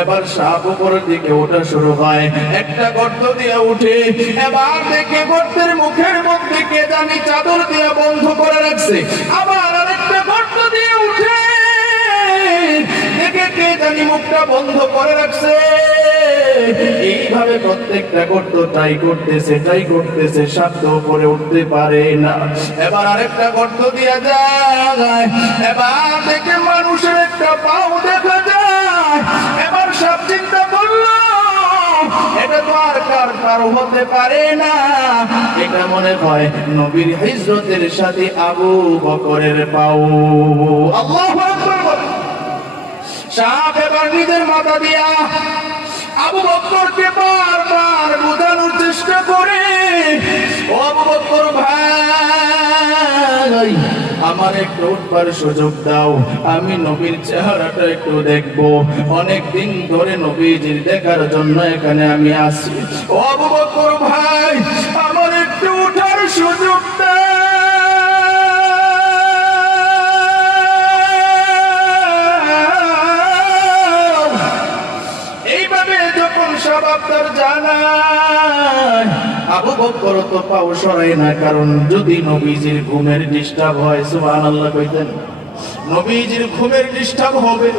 এবার সাপ উপরের দিকে ওঠা শুরু হয়, একটা গর্ত দিয়ে উঠে, এবার দেখে গর্তের মুখের মধ্যে কে জানি চাদর দিয়ে বন্ধ করে রাখছে। আবার আরেকটা গর্ত দিয়ে উঠে দেখে কে জানি মুখটা বন্ধ করে রাখছে। এইভাবে প্রত্যেকটা গর্ত ট্রাই করতেছে, সাপ তো উপরে উঠতে পারে না। এবার আরেকটা গর্ত দিয়ে যায়, এবার দেখে মানুষের একটা পাও দেখা যায়। এবার সাপ চিন্তা করলো এটা তো আর কারো হতে পারে না, এটা মনে হয় নবীর হিজরতের সাথে আবু বকরের পাও। আল্লাহু আকবার। সাপ এবার নিজের মাথা দিয়া আবু বকরকে বারবার বোঝানোর চেষ্টা করে, ও আবু বকর ভাই, আমার একটু উঠবার সুযোগ দাও, আমি নবীর চেহারাটা একটু দেখবো। অনেকদিন ধরে নবীজির দেখার জন্য এখানে আমি আসি। ও আবু বকর ভাই, আমার একটু উঠার সুযোগ দাও। আবু বকর তো পাও সরায় না, কারণ যদি নবীজির ঘুমের ডিস্টার্ব হয়, সুবহানাল্লাহ কইতেন, নবীজির ঘুমের ডিস্টার্ব হবে,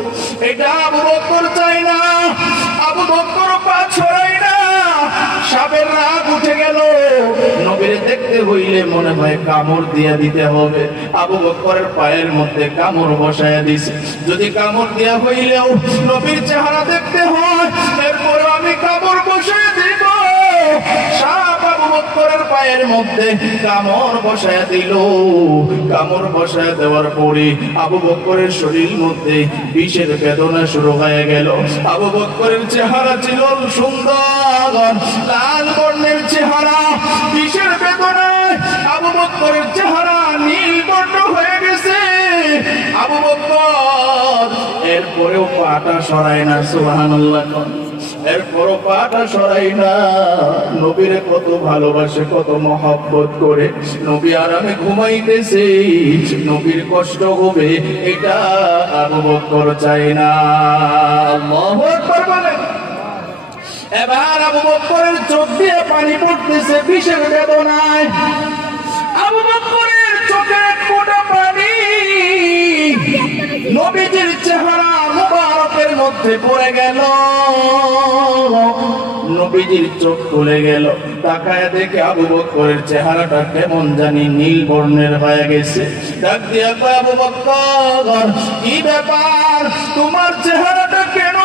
এটা আবু বকর চাই না। আবু বকর পা ছড়ায় না। সাপের রাগ উঠে গেল, নবীরে দেখতে হইলে মনে হয় কামড় দিয়া দিতে হবে। আবু বকরের পায়ের মধ্যে কামড় বসায়া দিছে। যদি কামড় দেয়া হইলেও নবীর চেহারা দেখতে হয়, এরপর আমি কামড় বসায়া দিব। সাপ আবু বকরের পায়ের মধ্যে কামড় বসায়া দিল। কামড় বসায়া দেওয়ার পরে আবু বকরের শরীর মধ্যে বিষের বেদনা শুরু হয়ে গেল। আবু বকরের চেহারা ছিল সুন্দর, লাল বর্ণের চেহারা, বিষের বেদনায় আবু বকরের চেহারা নীল বর্ণ হয়ে গেছে। আবু বকর এরপরেও পাটা সরায় না, সুবহানাল্লাহ। এরপরও পাটা সরাই না। নবীরে কত ভালোবাসে, কত মহব্বত করে। নবী আরামে ঘুমাইতেছে, নবীর কষ্ট হবে, এটা আবু বকর চায় না। আল্লাহু আকবার বলেন। এবার আবু বকরের চোখ দিয়ে পানি পড়তেছে বিষের বেদনায়। আবু বকরের চোখে এক ফোঁটা পানি নবীজির চেহারা মুবারকের মধ্যে পড়ে গেল। নবীজির চোখ খুলে গেল, তাকায় দেখে আবু বকরের চেহারাটা কেমন জানি নীল বর্ণের হয়ে গেছে। ডাক দিয়া কয়, আবু বকর, কি ব্যাপার, তোমার চেহারাটা কেন